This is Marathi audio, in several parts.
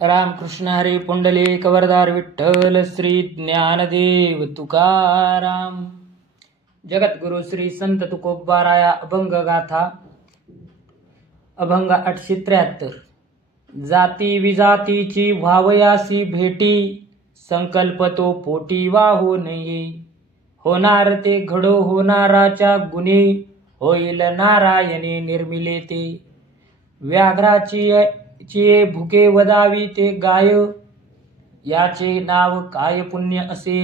रामकृष्ण हरी पुंडलिक वरदार विठ्ठल श्री ज्ञानदेव तुकाराम। जगद्गुरु श्री संत तुकोबाराया अभंग गाथा अभंग 873। जाती विजातीची व्हावयासी भेटी, संकल्प तो पोटी वाहो नये। होणार ते घडो होणाराच्या गुणे, होईल नारायणे निर्मिले ते। व्याघ्राची भुके वदावी ते गाय, याचे नाव काय पुण्य असे।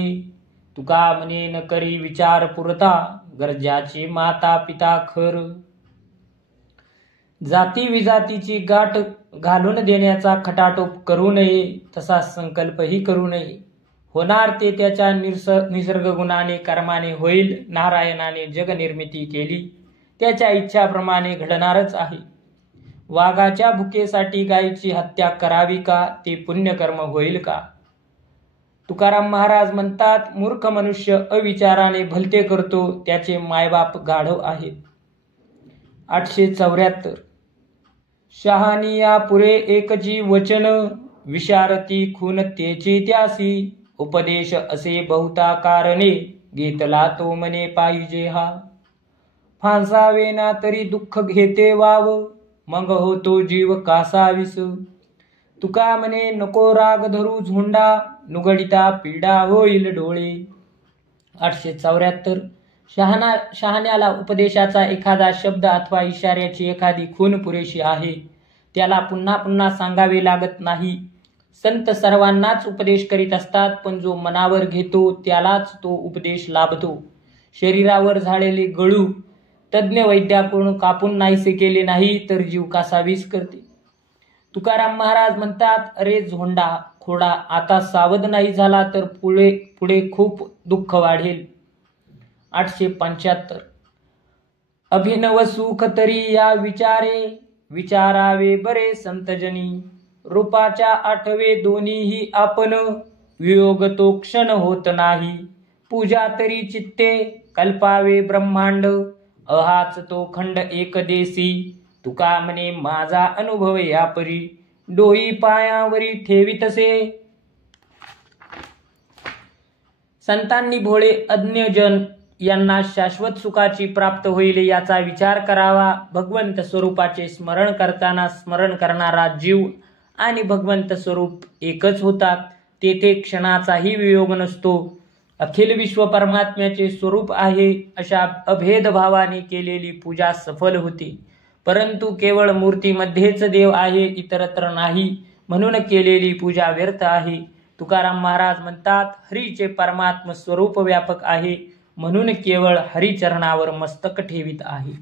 तुका म्हणे न करी विचार पुरता, गरजाची माता पिता खर। जाती विजातीची गाठ घालून देण्याचा खटाटोप करू नये, तसा संकल्पही करू नये। होणार ते त्याच्या निसर्ग गुणाने कर्माने होईल। नारायणाने जगनिर्मिती केली, त्याच्या इच्छाप्रमाणे घडणारच आहे। वाघाच्या भुकेसाठी गायीची हत्या करावी का, ते पुण्यकर्म होईल का? तुकाराम महाराज म्हणतात, मूर्ख मनुष्य अविचाराने भलते करतो, त्याचे मायबाप गाढव आहेत। 874। शहानिया पुरे एकची वचन, विशारती खून तेची त्यासी। उपदेश असे बहुता कारणे, घेतला तो मने पाहिजे हा। फांसावे ना तरी दुःख घेते वाव, मग होतो जीव कासावीस। तुका म्हणे नको राग धरू झोंडा, नुगडिता पीडा होईल डोळे। 874। शहाण्याला उपदेशाचा एखादा शब्द अथवा इशाऱ्याची एखादी खूण पुरेशी आहे, त्याला पुन्हा पुन्हा सांगावे लागत नाही। संत सर्वांनाच उपदेश करीत असतात, पण जो मनावर घेतो त्यालाच तो उपदेश लाभतो। शरीरावर झालेले गळू तज्ञ वैद्याकडून कापून नाहीसे केले नाही तर जीव कासावीस करते। तुकाराम महाराज म्हणतात, अरे झोंडा खोडा, आता सावध नाही झाला तर पुढे खूप दुःख वाढेल। 875। अभिनव सुख तरी या विचारे, विचारावे बरे संतजनी। रूपाच्या आठवे दोन्हीही आपण, वियोग तो क्षण होत नाही। पूजा तरी चित्ते कल्पावे ब्रह्मांड, अहाच तो खंड एकदेशी। तुका म्हणे माझा अनुभव यापरी, डोई पायावरी ठेवीतसे। संतांनी भोळे अज्ञजन यांना शाश्वत सुखाची प्राप्त होईल याचा विचार करावा। भगवंत स्वरूपाचे स्मरण करताना स्मरण करणारा जीव आणि भगवंत स्वरूप एकच होतात, तेथे क्षणाचाही वियोग नसतो। अखिल विश्व परमात्म्याचे स्वरूप आहे, अशा अभेद भावाने केलेली पूजा सफल होते। परंतु केवळ मूर्तीमध्येच देव आहे, इतरत्र नाही, म्हणून केलेली पूजा व्यर्थ आहे। तुकाराम महाराज म्हणतात, हरीचे परमात्म स्वरूप व्यापक आहे, म्हणून केवळ हरिचरणावर मस्तक ठेवित आहे।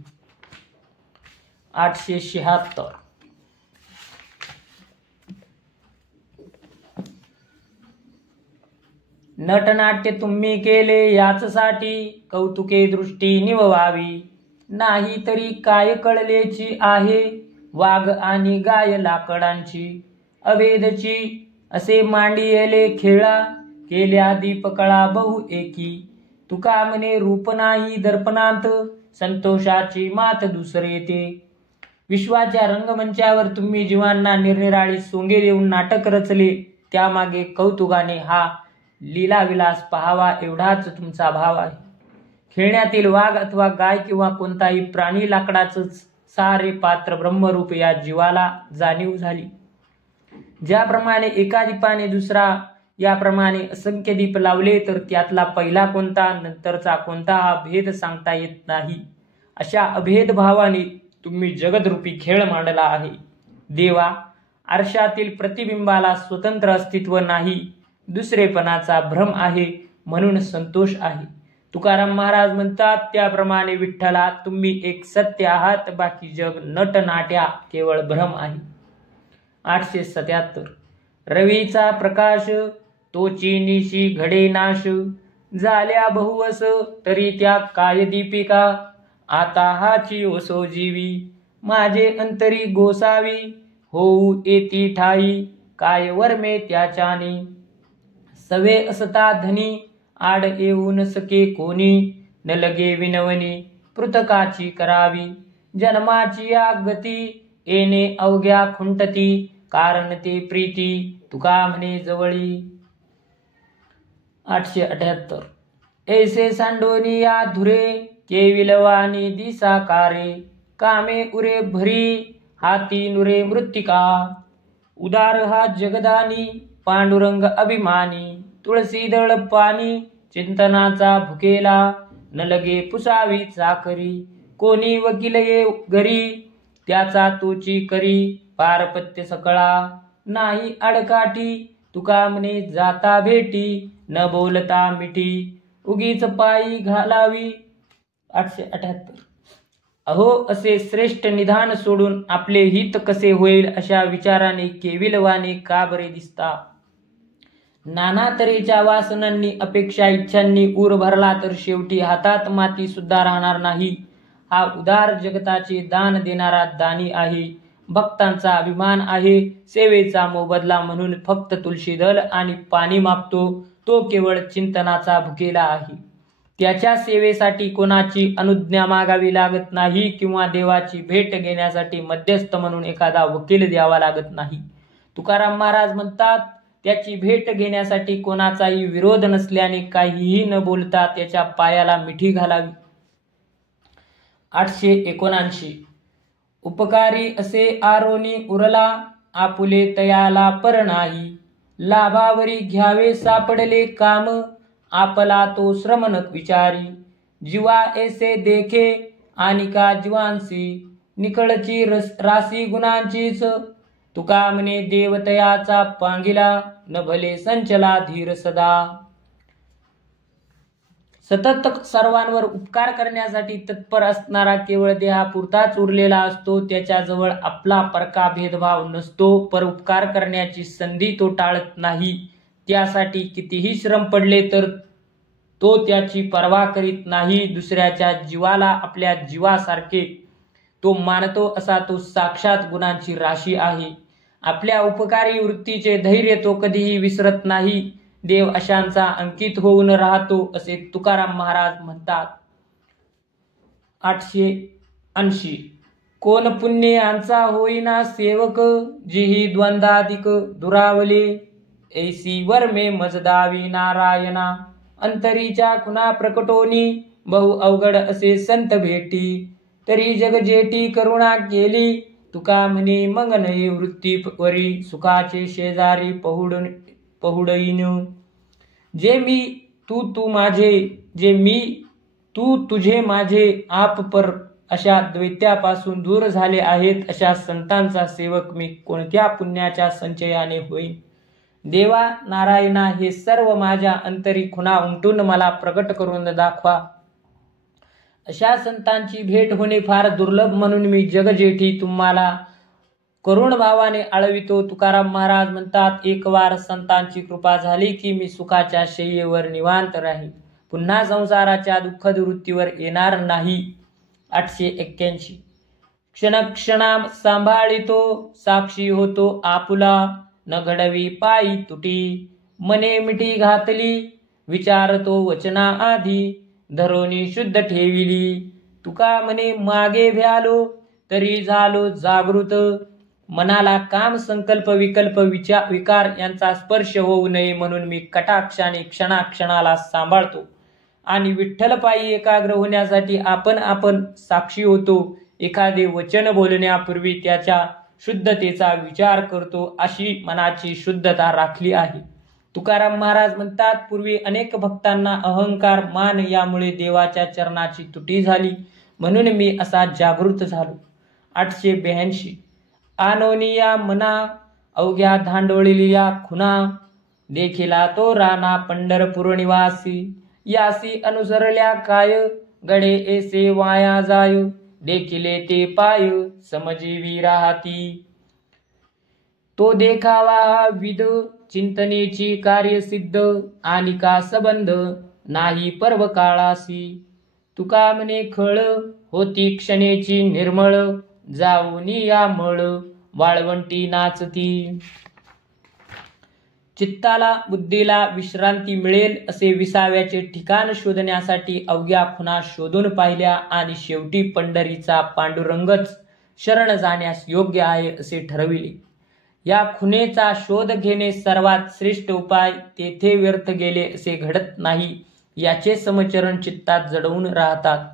876। नटनाट्य तुम्ही केले याचसाठी, कौतुके दृष्टी निववावी। नाही तरी काय कळलेची आहे, वाघ आणि गाय लाकडांची। अभेदची असे मांडियेले खेळा, केल्या दीपकळा बहु एकी। तुका म्हणे रूप नाही दर्पणात, संतोषाची मात दुसरे ते। विश्वाच्या रंगमंचावर तुम्ही जीवांना निरनिराळी सोंगे देऊन नाटक रचले, त्यामागे कौतुकाने हा लीलाविलास पाहावा एवढाच तुमचा भाव आहे। खेळण्यातील वाघ अथवा गाय किंवा कोणताही प्राणी लाकडाचंच सारे पात्र ब्रह्मरूप या जीवाला जाणीव झाली। ज्याप्रमाणे एका दीपाने दुसरा, याप्रमाणे असंख्य दीप लावले तर त्यातला पहिला कोणता नंतरचा कोणता हा भेद सांगता येत नाही। अशा अभेद भावाने तुम्ही जगदरूपी खेळ मांडला आहे। देवा, आरशातील प्रतिबिंबाला स्वतंत्र अस्तित्व नाही, दुसरेपणाचा भ्रम आहे, म्हणून संतोष आहे। तुकाराम महाराज म्हणतात, त्याप्रमाणे विठ्ठला तुम्ही एक सत्य आहात, बाकी जग नटनाट्या केवळ भ्रम आहे। 877। रवीचा प्रकाश तोची निशी घडे नाश, झाल्या बहुवस तरी त्या काय दीपिका। आता हाची ओसो जीवी, माझे अंतरी गोसावी। होऊ येती ठाई, काय वर्मे त्याच्याने। सवे असता धनी, आड येऊ न सके कोणी। न लगे विनवणी, पृथकाची करावी। जन्माची या गती, येणे अवघ्या खुंटती। कारण ते प्रीती तुका म्हणे जवळी. 878. ऐसे सांडोनी या धुरे केविलवानी दिसा कारे कामे उरे भरी हाती नुरे मृत्तिका. उदार हा जगदानी पांडुरंग अभिमानी तुळसीदळ पाणी चिंतनाचा भुकेला न लगे पुसावी चाकरी. कोणी वकील ये घरी त्याचा तोची करी पारपत्य सकळा. नाही अडकाठी तुका म्हणे जाता भेटी न बोलता मिठी उगीच पायी घालावी. 878. अहो असे श्रेष्ठ निधान सोडून आपले हित कसे होईल अशा विचाराने केविलवाने का बरे दिसता. नाना तऱ्हेच्या वासनांनी अपेक्षा इच्छांनी ऊर भरला तर शेवटी हातात माती सुद्धा राहणार नाही. हा उदार जगताचे दान देणारा दानी आहे. भक्तांचा अभिमान आहे. सेवेचा मोबदला म्हणून फक्त तुळशीदल आणि पाणी मागतो. तो केवळ चिंतनाचा भुकेला आहे. त्याच्या सेवेसाठी कोणाची अनुज्ञा मागावी लागत नाही किंवा देवाची भेट घेण्यासाठी मध्यस्थ म्हणून एखादा वकील द्यावा लागत नाही. तुकाराम महाराज म्हणतात, त्याची भेट घेण्यासाठी कोणाचाही विरोध नसल्याने काहीही न बोलता त्याच्या पायाला मिठी घालावी. 879. उपकारी असे आरोनी उरला आपुले तयाला पर नाही. लाभावरी घ्यावे सापडले काम आपला तो श्रमणक विचारी. जीवा ऐसे देखे आणि का जीवांसी निकळची राशी गुणांचीच. तुका म्हणे देवतयाचा पांगिला न भले संचला धीर सदा. सतत सर्वांवर उपकार करण्यासाठी तत्पर असणारा केवळ देहापुरताच उरलेला असतो. त्याच्याजवळ आपला परका भेदभाव नसतो. परोपकार करण्याची संधी तो टाळत नाही. त्यासाठी कितीही श्रम पडले तर तो त्याची पर्वा करीत नाही. दुसऱ्याच्या जीवाला आपल्या जीवासारखे तो मानतो असा तो साक्षात गुणांची राशी आहे. आपल्या उपकारी वृत्तीचे धैर्य तो कधीही विसरत नाही. देव अशांचा अंकित होऊन राहतो असे तुकाराम महाराज म्हणतात. 880. कोण पुण्य यांचा होईना सेवक जिही द्वंद्वाधिक दुरावले. ऐसी वर्मे मजदावी नारायणा अंतरीच्या खुना प्रकटोनी बहु अवघड असे संत भेटी. तरी जग जेटी करुणा केली तुका म्हणे मग नये वृत्तीवरी सुखाचे शेजारी पहुडईन. जे मी तू माझे जे मी तू तुझे माझे आप पर अशा द्वैत्यापासून दूर झाले आहेत अशा संतांचा सेवक मी कोणत्या पुण्याच्या संचयाने होईन. देवा नारायणा हे सर्व माझ्या अंतरी खुणा उमटून मला प्रकट करून दाखवा. अशा संतांची भेट होणे फार दुर्लभ म्हणून मी जगजेठी तुम्हाला करुण भावाने आळवितो. तुकाराम महाराज म्हणतात, एक वार संतांची कृपा झाली की मी सुखाच्या शय्येवर निवांत राहील. पुन्हा संसाराच्या दुःखद वृत्तीवर येणार नाही. 881. क्षणक्षणा सांभाळितो साक्षी होतो आपुला न घडवी पायी तुटी. मने मिठी घातली विचारतो वचना आधी धरोनी शुद्ध ठेविली. तुका म्हणे मागे भ्यालो तरी झालो जागृत. मनाला काम संकल्प विकल्प विकार यांचा स्पर्श होऊ नये म्हणून मी कटाक्षाने क्षणाक्षणाला सांभाळतो आणि विठ्ठलपायी एकाग्र होण्यासाठी आपण साक्षी होतो. एखादे वचन बोलण्यापूर्वी त्याच्या शुद्धतेचा विचार करतो. अशी मनाची शुद्धता राखली आहे. तुकाराम महाराज म्हणतात, पूर्वी अनेक भक्तांना अहंकार मान यामुळे देवाच्या चरणाची तुटी झाली म्हणून मी असा जागृत झालो. 882. आनोनिया मना अवघ्या धांडोळिया खुना देखिला तो राणा पंढरपूर निवासी. यासी अनुसरल्या काय गडे ऐसे वाया जाय देखिले ते पाय समजीवी राहती. तो देखावा विद चिंतनेची कार्यसिद्ध आणि का संबंध नाही पर्व काळासी. तुका म्हणे खळ होती क्षणेची निर्मळ जाऊन या मळ वाळवंटी नाचती. चित्ताला बुद्धीला विश्रांती मिळेल असे विसाव्याचे ठिकाण शोधण्यासाठी अवघ्या खुणा शोधून पाहिल्या आणि शेवटी पंढरीचा पांडुरंगच शरण जाण्यास योग्य आहे असे ठरविले. या खुणेचा शोध घेणे सर्वात श्रेष्ठ उपाय तेथे व्यर्थ गेले असे घडत नाही. याचे समचरण चित्तात जडवून राहतात.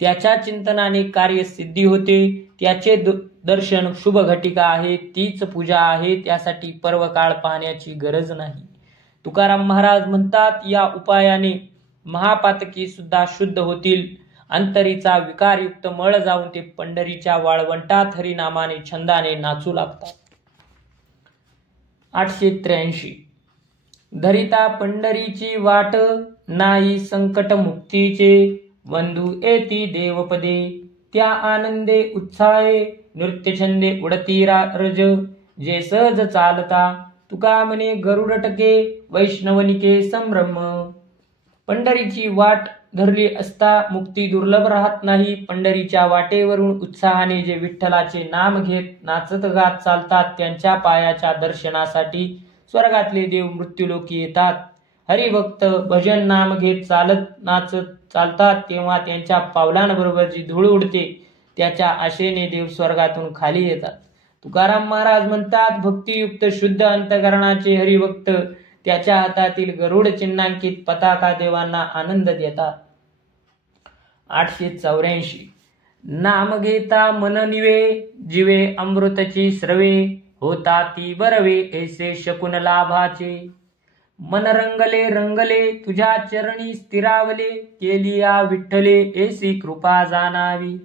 त्याच्या चिंतनाने कार्य सिद्धी होते. त्याचे दर्शन शुभ घटिका आहे, तीच पूजा आहे. त्यासाठी पर्वकाळ पाहण्याची गरज नाही. तुकाराम महाराज म्हणतात, या उपायाने महापातकी सुद्धा शुद्ध होतील. अंतरीचा विकारयुक्त मळ जाऊन ते पंढरीच्या वाळवंटात हरिनामाने छंदाने नाचू लागतात. 883 धरिता पंढरीची वाट, नाही संकट मुक्तीचे. बंधू येती देवपदे, त्या आनंदे उत्साहे. नृत्यछंदे उडती रज, जे सहज चालता. तुका म्हणे गरुड टके, वैष्णवनिके संभ्रम. पंढरीची वाट धरली असता मुक्ती दुर्लभ राहत नाही. पंढरीच्या वाटेवरून उत्साहाने जे विठ्ठलाचे नाम घेत नाचत गात चालतात, त्यांच्या पायाच्या दर्शनासाठी स्वर्गातले देव मृत्यूलोकी येतात. हरिभक्त भजन नाम घेत चालत नाचत चालतात, तेव्हा त्यांच्या पावलांबरोबर जी धूळ उडते, त्याच्या आशेने देव स्वर्गातून खाली येतात. तुकाराम महाराज म्हणतात, भक्तियुक्त शुद्ध अंतकरणाचे हरिभक्त त्याच्या हातातील गरुड चिन्हांकित पताका देवांना आनंद देतात. 884 नाम घेता मन निवे, जीवे अमृतची स्रवे. होता ती बरवे, ऐसे शकुन लाभाचे. मन रंगले रंगले, तुझ्या चरणी स्थिरावले. केली या विठ्ठले, ऐसी कृपा जाणावी.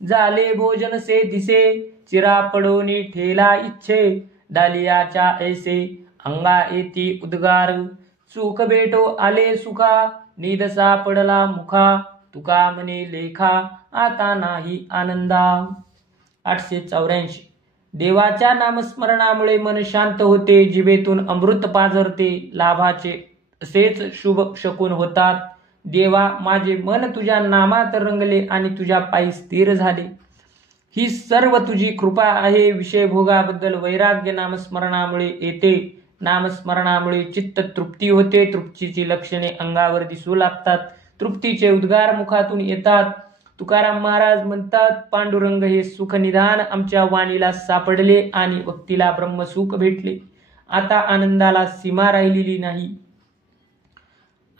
झाले भोजन से दिसे, चिरा पडोनी ठेला इच्छे. डालियाच्या ऐसे अंगा येती उद्गार. सुख भेटो आले सुखा, निध सापडला मुखा. तुका म्हणे लेखा, आता नाही आनंदा. 884 देवाच्या नामस्मरणामुळे मन शांत होते, जिभेतून अमृत पाझरते. लाभाचे असेच शुभ शकून होतात. देवा, माझे मन तुझ्या नामात रंगले आणि तुझ्या पायी स्थिर झाले. ही सर्व तुझी कृपा आहे. विषय भोगाबद्दल वैराग्य नामस्मरणामुळे येते. नामस्मरणामुळे चित्त तृप्ती होते. तृप्तीची लक्षणे अंगावर दिसू लागतात. तृप्तीचे उद्गार मुखातून येतात. तुकाराम महाराज म्हणतात, पांडुरंग हे सुखनिधान आमच्या वाणीला सापडले आणि भक्तीला ब्रह्मसुख भेटले. आता आनंदाला सीमा राहिलेली नाही.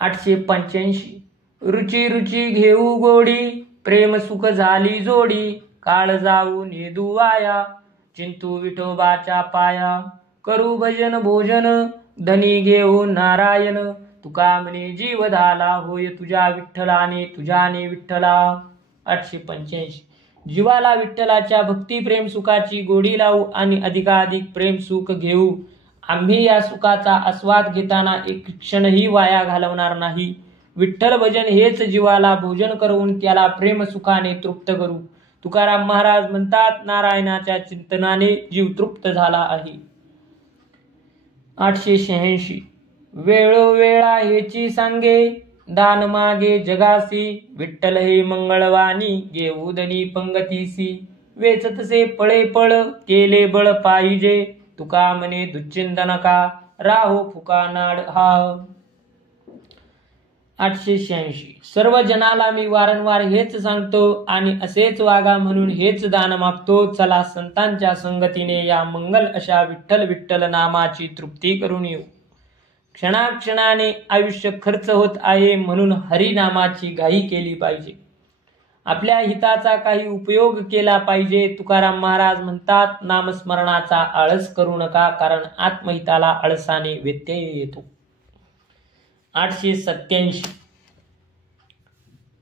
885 रुची रुची घेऊ गोडी, प्रेम सुख झाली जोडी. काळ जाऊ नेदू वाया, चिंतू विठोबाच्या पाया. करू भजन भोजन, धनी घेऊ नारायण. तुका म्हणे जीव झाला होय तुझ्या विठ्ठलाने, तुझ्याने विठ्ठला. 885 जीवाला विठ्ठलाच्या भक्ती प्रेम सुखाची गोडी लावू आणि अधिकाधिक प्रेम सुख घेऊ. आम्ही या सुखाचा आस्वाद घेताना एक क्षणही वाया घालवणार नाही. विठ्ठल भजन हेच जीवाला भोजन करून त्याला प्रेम सुखाने तृप्त करू. तुकाराम महाराज म्हणतात, नारायणाच्या चिंतनाने जीव तृप्त झाला आहे. 886 वेळोवेळा हेची सांगे, दान मागे जगासी. विठ्ठल हे मंगळवाणी, घेऊ धनी पंगतीसी. वेचतसे पळे पळ, केले बळ पाहिजे. तुका म्हणे दुश्चिंतनका, राहो फुका नाड हा. 886 सर्व जनाला मी वारंवार हेच सांगतो आणि असेच वागा म्हणून हेच दान मागतो. चला संतांच्या संगतीने या मंगल अशा विठ्ठल विठ्ठल नामाची तृप्ती करून येऊ. क्षणाक्षणाने आयुष्य खर्च होत आहे, म्हणून हरिनामाची घाई केली पाहिजे. आपल्या हिताचा काही उपयोग केला पाहिजे. तुकाराम महाराज म्हणतात, नामस्मरणाचा आळस करू नका, कारण आत्महिताला आळसाने व्यत्यय येतो. 887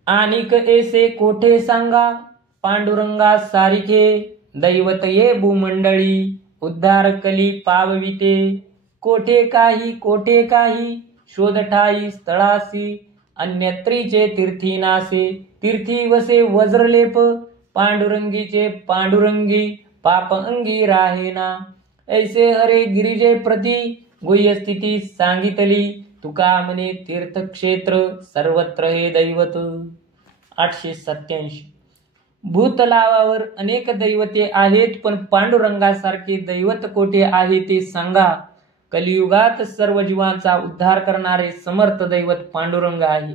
आणिक ऐसे कोठे सांगा, पांडुरंगा सारिखे. दैवत ये भूमंडळी, उद्धार कली पावविते. कोठे काही शोध ठाई स्थळासी. अन्यत्रीचे तीर्थी नासे, तीर्थी वसे वज्रलेप. पांडुरंगीचे पांडुरंगी, पाप अंगी राहेना. ऐसे हरे गिरिजे प्रती, गुह्य स्थिती सांगितली. तुका म्हणे तीर्थक्षेत्र, सर्वत्र हे दैवत. 887 भूतलावावर अनेक दैवते आहेत, पण पांडुरंगासारखे दैवत कोठे आहे ते सांगा. कलियुगात सर्व जीवांचा उद्धार करणारे समर्थ दैवत पांडुरंग आहे.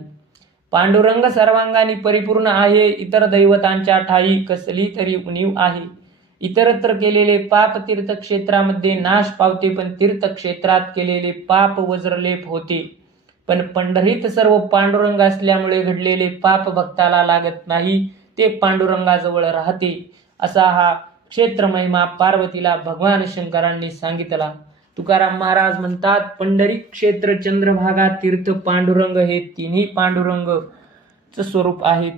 पांडुरंग सर्वांगाने परिपूर्ण आहे. इतर दैवतांच्या ठाई कसली तरी उणीव आहे. इतरत्र केलेले पाप तीर्थक्षेत्रामध्ये नाश पावते, पण तीर्थक्षेत्रात केलेले पाप वज्रलेप होते. पण पंढरीत सर्व पांडुरंग असल्यामुळे घडलेले पाप भक्ताला लागत नाही, ते पांडुरंगाजवळ राहते. असा हा क्षेत्र महिमा पार्वतीला भगवान शंकरांनी सांगितला. तुकाराम महाराज म्हणतात, पंढरी क्षेत्र, चंद्रभागा, तीर्थ, पांडुरंग हे तिन्ही पांडुरंगच स्वरूप आहेत.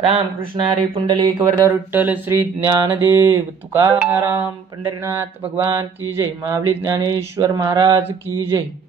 रामकृष्ण हरी. पुंडलिक वरदार विठ्ठल श्री ज्ञानदेव तुकाराम पंढरीनाथ भगवान की जय. माऊली ज्ञानेश्वर महाराज की जय.